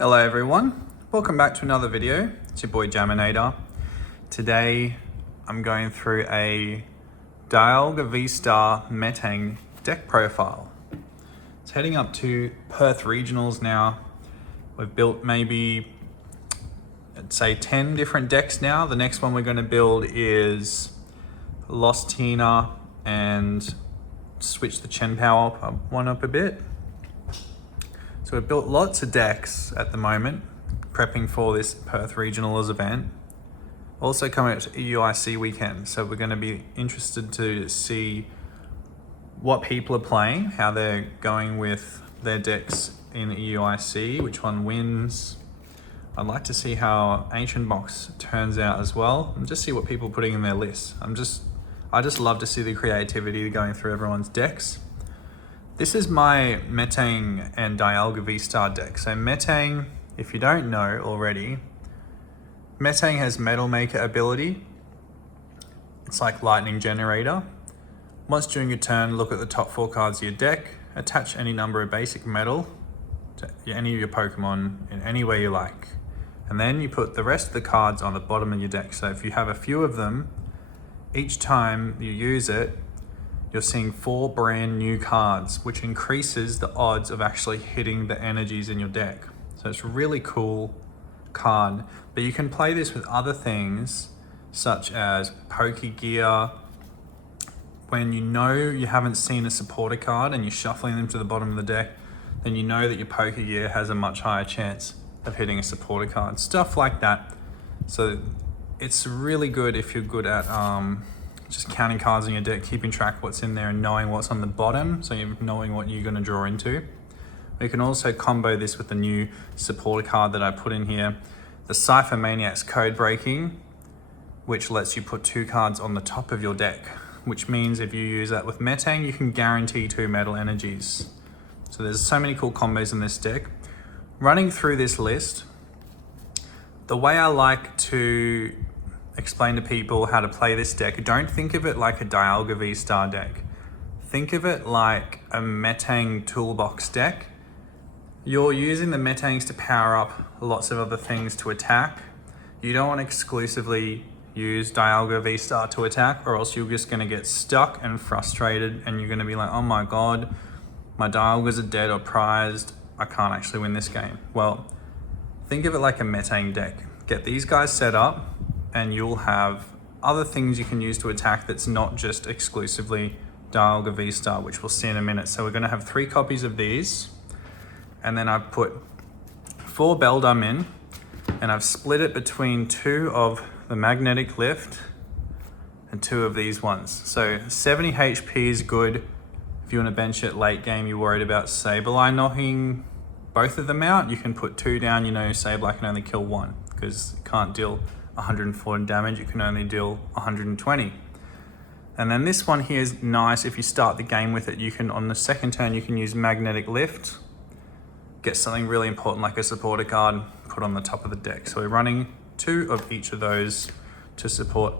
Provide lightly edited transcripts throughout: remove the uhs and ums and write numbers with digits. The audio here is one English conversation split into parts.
Hello everyone, welcome back to another video. It's your boy Jaminator. Today I'm going through a Dialga Vstar Metang deck profile. It's heading up to Perth Regionals now. We've built maybe, I'd say 10 different decks now. The next one we're going to build is Lost Tina and switch the Chen Power one up a bit. So we've built lots of decks at the moment, prepping for this Perth Regionals event. Also coming up to EUIC weekend, so we're going to be interested to see what people are playing, how they're going with their decks in EUIC, which one wins. I'd like to see how Ancient Box turns out as well, and just see what people are putting in their lists. I just love to see the creativity going through everyone's decks. This is my Metang and Dialga Vstar deck. So Metang, if you don't know already, Metang has Metal Maker ability. It's like Lightning Generator. Once during your turn, look at the top 4 cards of your deck, attach any number of basic metal to any of your Pokemon in any way you like. And then you put the rest of the cards on the bottom of your deck. So if you have a few of them, each time you use it, you're seeing 4 brand new cards, which increases the odds of actually hitting the energies in your deck. So it's a really cool card, but you can play this with other things such as Pokegear. When you know you haven't seen a supporter card and you're shuffling them to the bottom of the deck, then you know that your Pokegear has a much higher chance of hitting a supporter card. Stuff like that. So it's really good if you're good at just counting cards in your deck, keeping track of what's in there and knowing what's on the bottom, so you're knowing what you're going to draw into. We can also combo this with the new supporter card that I put in here, the Cypher Maniac's Code Breaking, which lets you put 2 cards on the top of your deck, which means if you use that with Metang, you can guarantee 2 metal energies. So there's so many cool combos in this deck. Running through this list, the way I like to explain to people how to play this deck, don't think of it like a Dialga Vstar deck. Think of it like a Metang toolbox deck. You're using the Metangs to power up lots of other things to attack. You don't want to exclusively use Dialga Vstar to attack, or else you're just going to get stuck and frustrated and you're going to be like, oh my god, my Dialgas are dead or prized, I can't actually win this game. Well, think of it like a Metang deck. Get these guys set up and you'll have other things you can use to attack that's not just exclusively Dialga Vstar, which we'll see in a minute. So we're going to have 3 copies of these, and then I've put 4 Beldum in, and I've split it between 2 of the Magnetic Lift and 2 of these ones. So 70 HP is good. If you want to bench it late game, you're worried about Sableye knocking both of them out, you can put 2 down. You know Sableye can only kill 1 because it can't deal 140 damage, you can only deal 120. And then this one here is nice. If you start the game with it, you can, on the second turn, you can use Magnetic Lift, get something really important like a supporter card, put on the top of the deck. So we're running 2 of each of those to support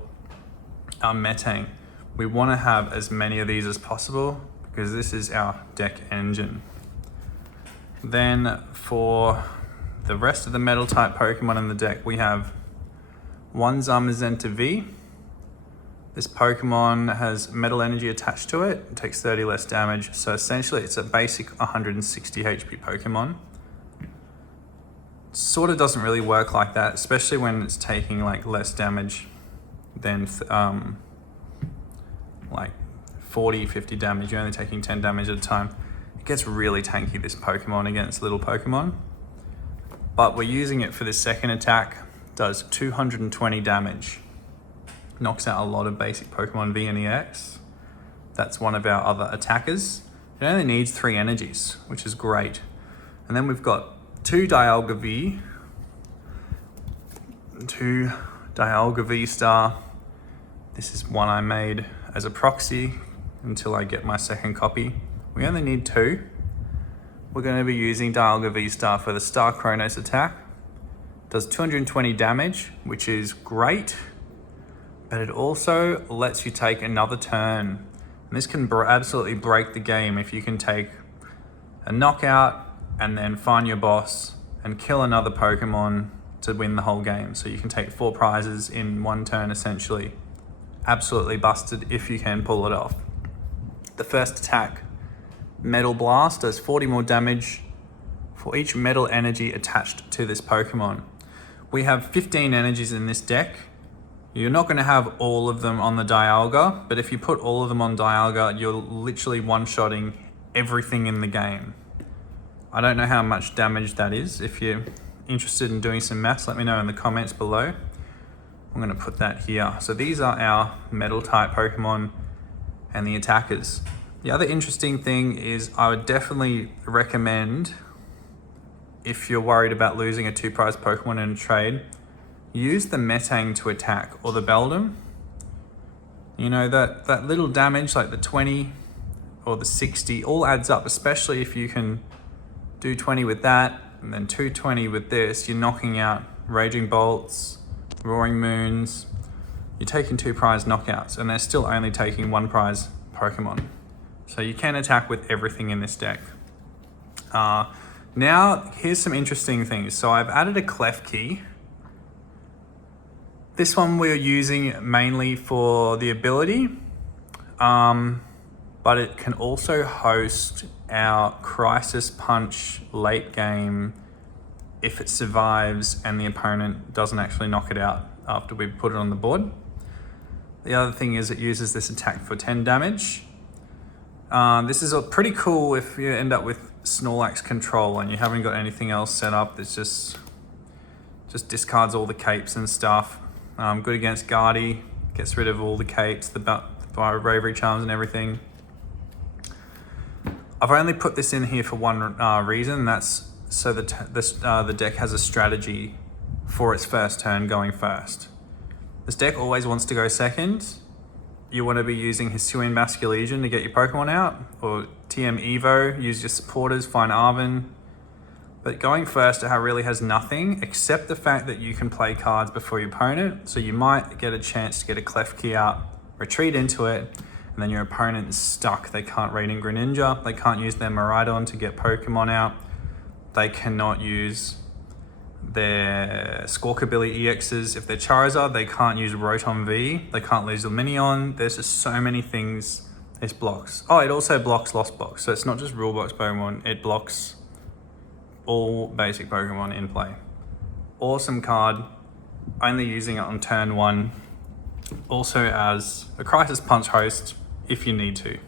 our Metang. We want to have as many of these as possible because this is our deck engine. Then for the rest of the metal type Pokemon in the deck, we have one Zamazenta V. This Pokemon has metal energy attached to it. It takes 30 less damage. So essentially it's a basic 160 HP Pokemon. Sort of doesn't really work like that, especially when it's taking like less damage than like 40, 50 damage. You're only taking 10 damage at a time. It gets really tanky, this Pokemon, against little Pokemon. But we're using it for the second attack. Does 220 damage. Knocks out a lot of basic Pokemon V and EX. That's one of our other attackers. It only needs 3 energies, which is great. And then we've got 2 Dialga V, 2 Dialga Vstar. This is one I made as a proxy until I get my second copy. We only need 2. We're going to be using Dialga Vstar for the Star Chronos attack. Does 220 damage, which is great, but it also lets you take another turn. And this can absolutely break the game if you can take a knockout and then find your boss, and kill another Pokemon to win the whole game. So you can take 4 prizes in one turn essentially. Absolutely busted if you can pull it off. The first attack, Metal Blast, does 40 more damage for each metal energy attached to this Pokemon. We have 15 energies in this deck. You're not going to have all of them on the Dialga, but if you put all of them on Dialga, you're literally one-shotting everything in the game. I don't know how much damage that is. If you're interested in doing some maths, let me know in the comments below. I'm going to put that here. So these are our metal type Pokemon and the attackers. The other interesting thing is I would definitely recommend, if you're worried about losing a 2-prize Pokemon in a trade, use the Metang to attack, or the Beldum. You know, that little damage, like the 20 or the 60, all adds up, especially if you can do 20 with that, and then 220 with this. You're knocking out Raging Bolts, Roaring Moons. You're taking 2 prize knockouts, and they're still only taking 1 prize Pokemon. So you can attack with everything in this deck. Now, here's some interesting things. So I've added a Klefki. This one we're using mainly for the ability, but it can also host our Crisis Punch late game if it survives and the opponent doesn't actually knock it out after we put it on the board. The other thing is it uses this attack for 10 damage. This is pretty cool if you end up with Snorlax control and you haven't got anything else set up. It's just discards all the capes and stuff. Good against Guardy, gets rid of all the capes, the Bravery Charms and everything. I've only put this in here for one reason, and that's so the deck has a strategy for its first turn going first. This deck always wants to go second. You want to be using Hisuian Basculegion to get your Pokemon out, or TM Evo, use your supporters, find Arven. But going first really has nothing except the fact that you can play cards before your opponent, so you might get a chance to get a Klefki out, retreat into it, and then your opponent is stuck. They can't Radiant Greninja, they can't use their Miraidon to get Pokemon out, they cannot use their Squawkabilly EXs. If they're Charizard, they can't use Rotom V, they can't lose Lumineon. There's just so many things this blocks. Oh, it also blocks Lost Box, so it's not just Rule Box Pokemon, it blocks all basic Pokemon in play. Awesome card, only using it on turn 1. Also as a Crisis Punch host if you need to.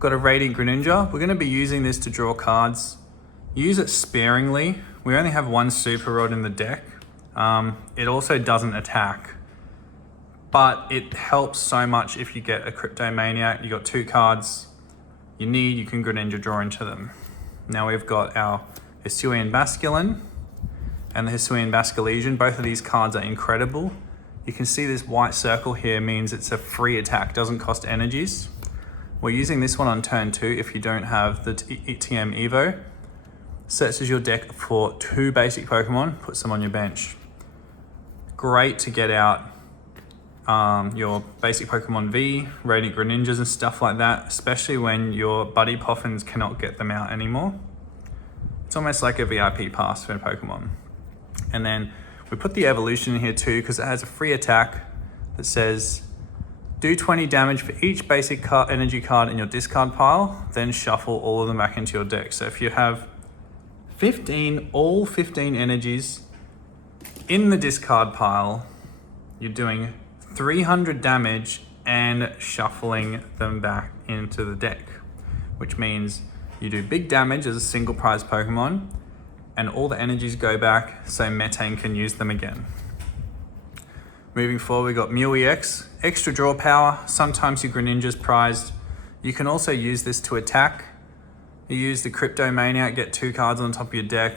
Got a Radiant Greninja. We're going to be using this to draw cards. Use it sparingly. We only have 1 Super Rod in the deck. It also doesn't attack, but it helps so much if you get a Cryptomaniac. You got 2 cards you can Greninja draw into them. Now we've got our Hisuian Basculin and the Hisuian Basculegion. Both of these cards are incredible. You can see this white circle here means it's a free attack, doesn't cost energies. We're using this one on turn 2 if you don't have the TM Evo. Searches your deck for 2 basic Pokemon, puts them on your bench. Great to get out your basic Pokemon V, Radiant Greninjas and stuff like that, especially when your Buddy Poffins cannot get them out anymore. It's almost like a VIP pass for Pokemon. And then we put the evolution in here too because it has a free attack that says do 20 damage for each basic energy card in your discard pile, then shuffle all of them back into your deck. So if you have all 15 energies in the discard pile, you're doing 300 damage and shuffling them back into the deck, which means you do big damage as a single prize Pokemon and all the energies go back so Metang can use them again. Moving forward, we got Mew EX, extra draw power. Sometimes your Greninja's prized. You can also use this to attack. You use the Cryptomaniac, get 2 cards on top of your deck.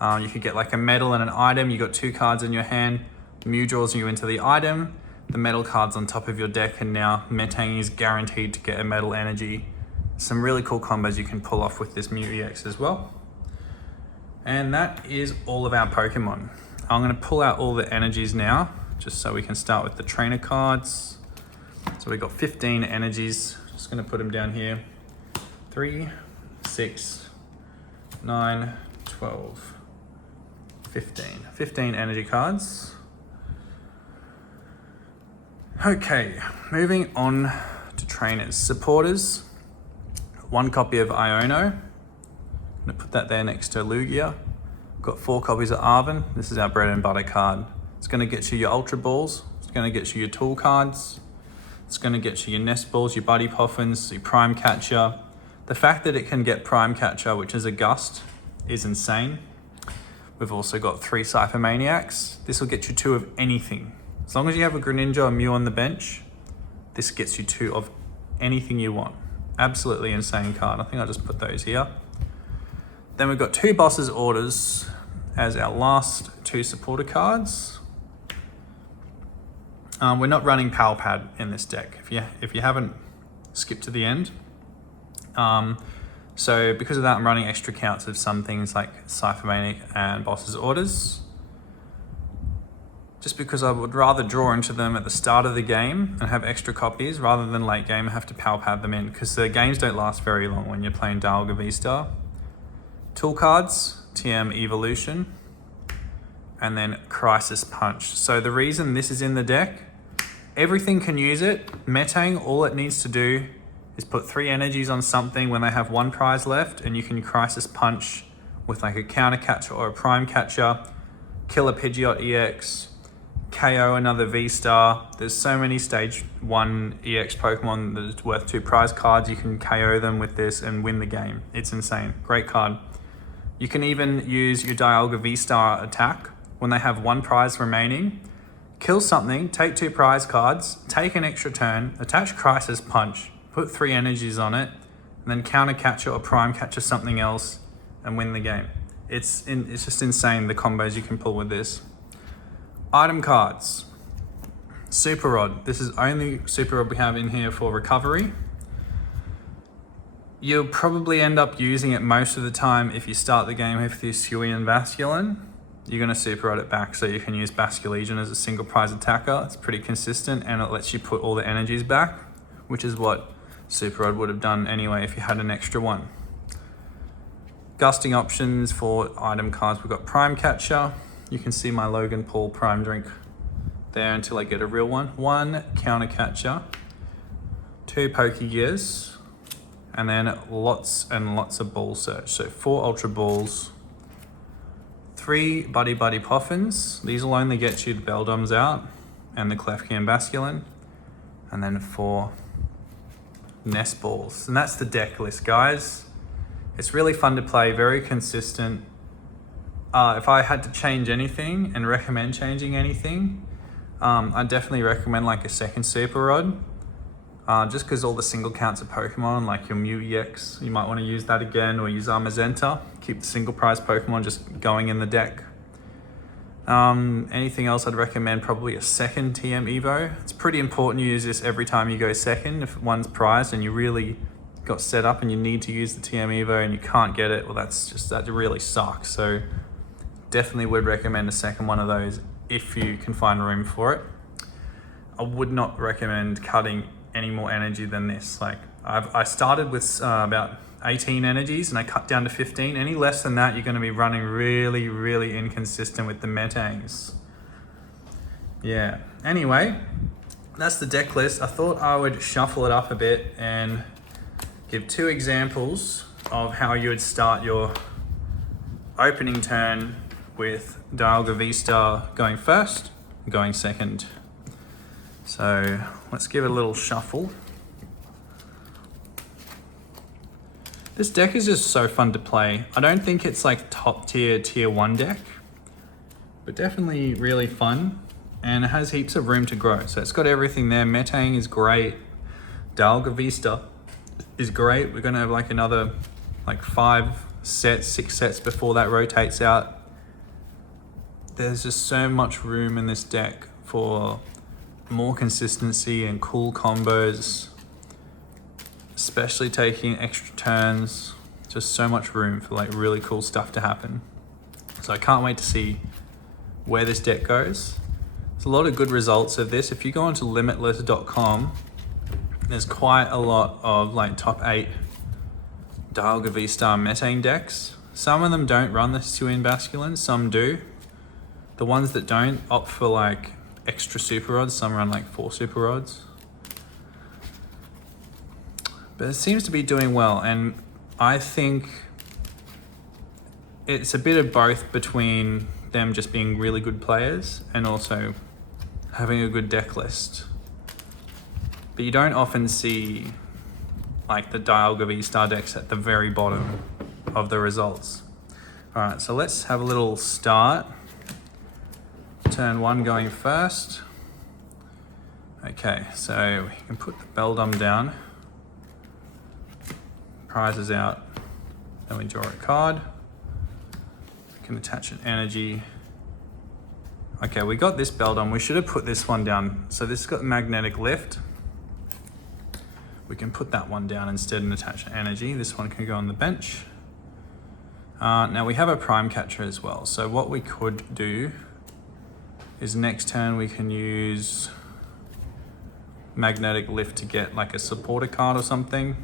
You could get like a medal and an item. You got 2 cards in your hand. Mew draws you into the item. The metal card's on top of your deck, and now Metang is guaranteed to get a metal energy. Some really cool combos you can pull off with this Mew EX as well. And that is all of our Pokemon. I'm going to pull out all the energies now, just so we can start with the trainer cards. So we got 15 energies. Just going to put them down here. 3, 6, 9, 12, 15. 15 energy cards. Okay, moving on to trainers. Supporters, 1 copy of Iono. I'm gonna put that there next to Lugia. Got 4 copies of Arven. This is our bread and butter card. It's gonna get you your Ultra Balls. It's gonna get you your Tool cards. It's gonna get you your Nest Balls, your Buddy Poffins, your Prime Catcher. The fact that it can get Prime Catcher, which is a Gust, is insane. We've also got 3 Cypher Maniacs. This will get you 2 of anything. As long as you have a Greninja or Mew on the bench, this gets you 2 of anything you want. Absolutely insane card. I think I'll just put those here. Then we've got 2 Boss's Orders as our last 2 supporter cards. We're not running Power Pad in this deck, if you haven't skipped to the end. So because of that, I'm running extra counts of some things like Cypher Maniac and Boss's Orders. Just because I would rather draw into them at the start of the game and have extra copies rather than late game and have to power pad them in, because the games don't last very long when you're playing Dialga Vstar. Tool cards, TM Evolution, and then Crisis Punch. So the reason this is in the deck, everything can use it. Metang, all it needs to do is put 3 energies on something when they have 1 prize left, and you can Crisis Punch with like a counter catcher or a prime catcher, kill a Pidgeot EX, KO another Vstar. There's so many stage 1 EX Pokemon that's worth 2 prize cards. You can KO them with this and win the game. It's insane. Great card. You can even use your Dialga Vstar attack when they have 1 prize remaining. Kill something, take 2 prize cards, take an extra turn, attach Crisis Punch, put 3 energies on it, and then counter catcher or prime catcher something else and win the game. It's just insane the combos you can pull with this. Item cards. Super Rod. This is only Super Rod we have in here for recovery. You'll probably end up using it most of the time if you start the game with your Hisuian Basculin. You're going to Super Rod it back so you can use Basculegion as a single prize attacker. It's pretty consistent and it lets you put all the energies back, which is what Super Rod would have done anyway if you had an extra one. Gusting options for item cards. We've got Prime Catcher. You can see my Logan Paul Prime drink there until I get a real one. 1 Counter Catcher, 2 Pokegears, and then lots and lots of Ball Search. So 4 Ultra Balls, 3 Buddy Poffins. These will only get you the Beldoms out and the Klefki and Basculin, and then 4 Nest Balls. And that's the deck list, guys. It's really fun to play, very consistent. If I had to change anything and recommend changing anything, I'd definitely recommend like a second Super Rod. Just because all the single counts of Pokemon, like your Mew EX, you might want to use that again, or use Armazenta. Keep the single prize Pokemon just going in the deck. Anything else I'd recommend, probably a second TM Evo. It's pretty important you use this every time you go second. If one's prized and you really got set up and you need to use the TM Evo and you can't get it, well that really sucks. So definitely would recommend a second one of those if you can find room for it. I would not recommend cutting any more energy than this. Like I started with about 18 energies and I cut down to 15. Any less than that, you're going to be running really, really inconsistent with the Metangs. Yeah. Anyway, that's the deck list. I thought I would shuffle it up a bit and give 2 examples of how you would start your opening turn with Dialga Vstar going first, going second. So let's give it a little shuffle. This deck is just so fun to play. I don't think it's like top tier 1 deck, but definitely really fun, and it has heaps of room to grow. So it's got everything there. Metang is great. Dialga Vstar is great. We're gonna have like another 5 sets, 6 sets before that rotates out. There's just so much room in this deck for more consistency and cool combos, especially taking extra turns. Just so much room for really cool stuff to happen. So I can't wait to see where this deck goes. There's a lot of good results of this. If you go onto limitless.com, there's quite a lot of top 8 Dialga Vstar Metang decks. Some of them don't run the Hisuian Basculin, some do. The ones that don't opt for like extra super rods, some run like 4 super rods. But it seems to be doing well, and I think it's a bit of both between them just being really good players and also having a good deck list. But you don't often see like the Dialga Vstar decks at the very bottom of the results. All right, so let's have a little start. Turn 1 going first. Okay, so we can put the Beldum down. Prizes out. Then we draw a card. We can attach an energy. Okay, we got this Beldum. We should have put this one down. So this has got magnetic lift. We can put that one down instead and attach an energy. This one can go on the bench. Now we have a prime catcher as well. So what we could do is next turn we can use magnetic lift to get like a supporter card or something.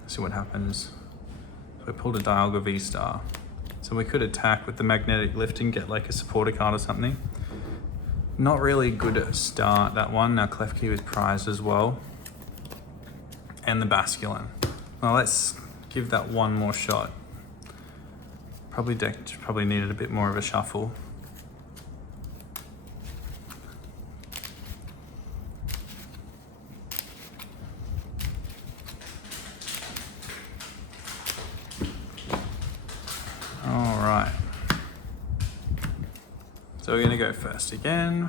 Let's see what happens. So we pulled a Dialga Vstar. So we could attack with the magnetic lift and get like a supporter card or something. Not really good at start, that one. Now Klefki was prized as well. And the Basculin. Well, let's give that one more shot. Probably needed a bit more of a shuffle. All right. So we're gonna go first again.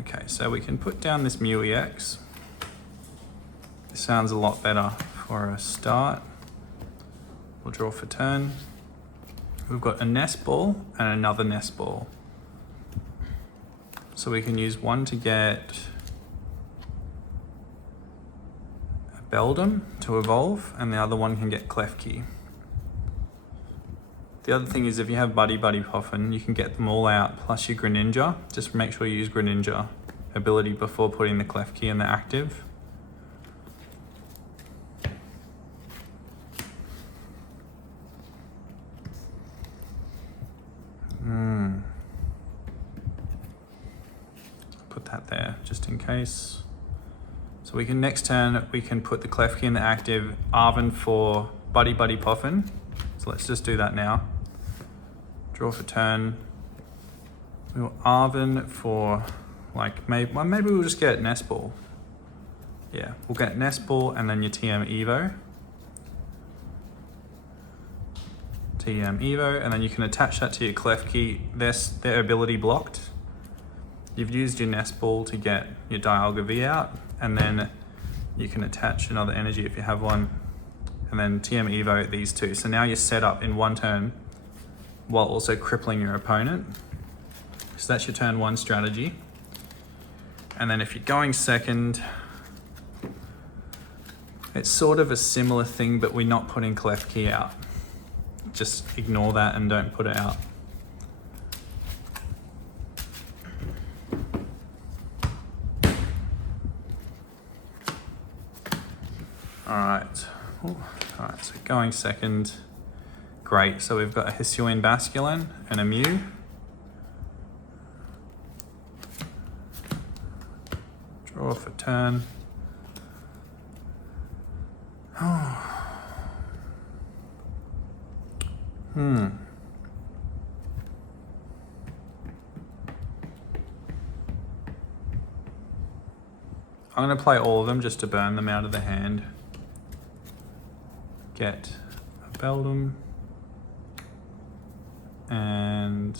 Okay, so we can put down this Mew EX. This sounds a lot better for a start. We'll draw for turn. We've got a nest ball and another nest ball. So we can use one to get a Beldum to evolve, and the other one can get Klefki. The other thing is if you have Buddy Poffin, you can get them all out plus your Greninja. Just make sure you use Greninja ability before putting the Klefki in the active. Put that there just in case. So we can next turn, we can put the Klefki in the active, Arven for Buddy Poffin. So let's just do that now. Draw for turn. We'll Arven for like, maybe we'll just get Nest Ball. Yeah, we'll get Nest Ball and then your TM Evo. TM Evo, and then you can attach that to your Klefki. Their ability blocked. You've used your Nest Ball to get your Dialga V out, and then you can attach another energy if you have one, and then TM Evo these two. So now you're set up in one turn while also crippling your opponent. So that's your turn 1 strategy. And then if you're going second, it's sort of a similar thing, but we're not putting Klefki out. Just ignore that and don't put it out. Alright, so going second, great. So we've got a Hisuian Basculin and a Mew. Draw for turn. I'm going to play all of them just to burn them out of the hand. Get a Beldum and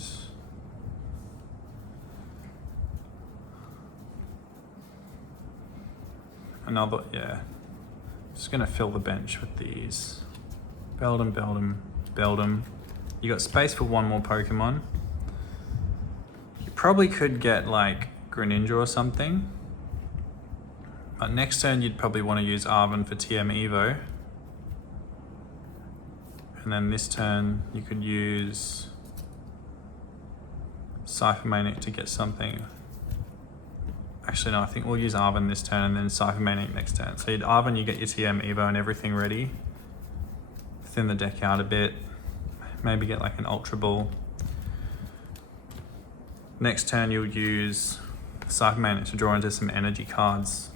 another, yeah. Just going to fill the bench with these. Beldum. You got space for one more Pokemon. You probably could get like Greninja or something. But next turn you'd probably want to use Arven for TM Evo. And then this turn you could use Cypher Maniac to get something. Actually no, I think we'll use Arven this turn and then Cypher Maniac next turn. So you'd Arven, you get your TM Evo and everything ready thin the deck out a bit, maybe get like an Ultra Ball. Next turn you'll use Psychic Magnet to draw into some energy cards,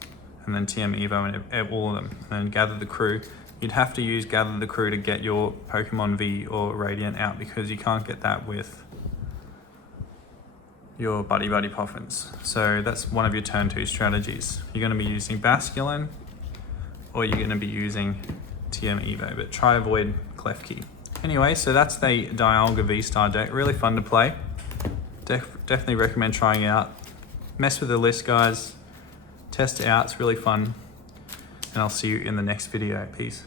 and then TM Evo and all of them, and then Gather the Crew. You'd have to use Gather the Crew to get your Pokemon V or Radiant out, because you can't get that with your Buddy Poffins. So that's one of your turn 2 strategies. You're going to be using Basculin, or you're going to be using TM Evo, but try avoid Klefki. Anyway, so that's the Dialga Vstar deck. Really fun to play. Definitely recommend trying it out. Mess with the list, guys. Test it out, it's really fun. And I'll see you in the next video. Peace.